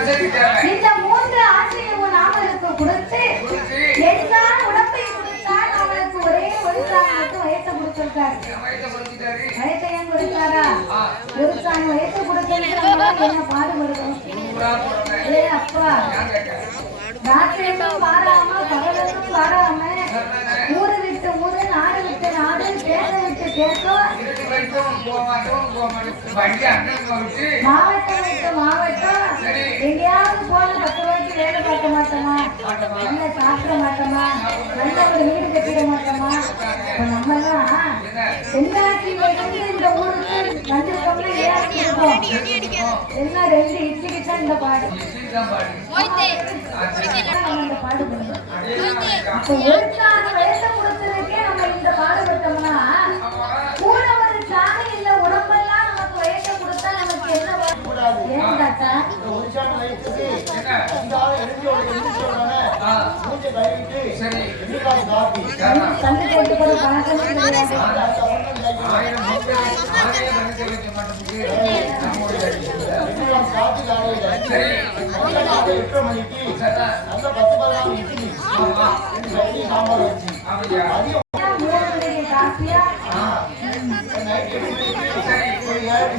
இந்த மூன்று ஆசையும் உன் அவனுக்கு கொடுத்து. எல்லாம் உடம்பை கொடுத்தால் ஒரே ஒரு சாணி மட்டும் வயசை கொடுத்திருக்காரு. வயசை ஏன் கொடுத்தாரா ஒரு சாணி வயசை கொடுத்ததுக்கு என்ன பாடுபடுறோம். ஏ அப்பா? ராத்திரியும் பாடாம பகலும் பாடாம ஊரு விட்டு ஊரு நாடு விட்டு நாடு தேச விட்டு தேசம் வரைக்கும் போக மாட்டோம், போக மாட்டோம். வண்டி அண்ணனுக்கு விட்டு, மாவட்டம் விட்டு மாவட்டம் சரி. எங்கேயாவது போன பத்து ரூபாய்க்கு வேலை பார்க்க மாட்டோமா மாட்டோமா? என்ன சாப்பிட மாட்டோமா நல்ல ஒரு வீடு கட்டிட மாட்டோமா இப்ப நம்ம எல்லாம் என்ன? தென்னாட்டில இருந்து இந்த ஊருக்கு வந்திருக்கோம்னா ஏன் இருக்கோம் என்ன ரெண்டு இட்லிக்கு தான் இந்த பாடு. அப்ப சரி. தண்ணி போட்டு கூட பழக்கமே கிடையாது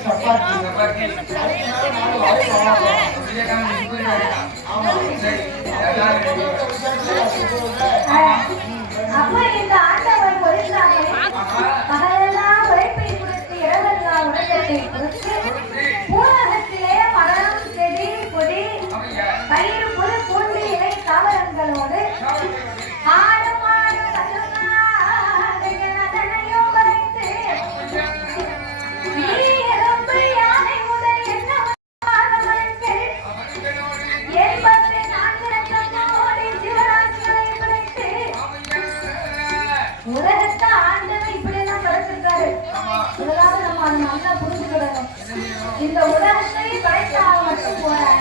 சப்பாத்தி. உலகத்தை ஆண்டவன் இப்படி எல்லாம் படைச்சிருக்காரு இதெல்லாம் நம்ம நல்லா புரிஞ்சுக்கிடணும். இந்த உலகத்தை படைத்த மட்டும் போறாரு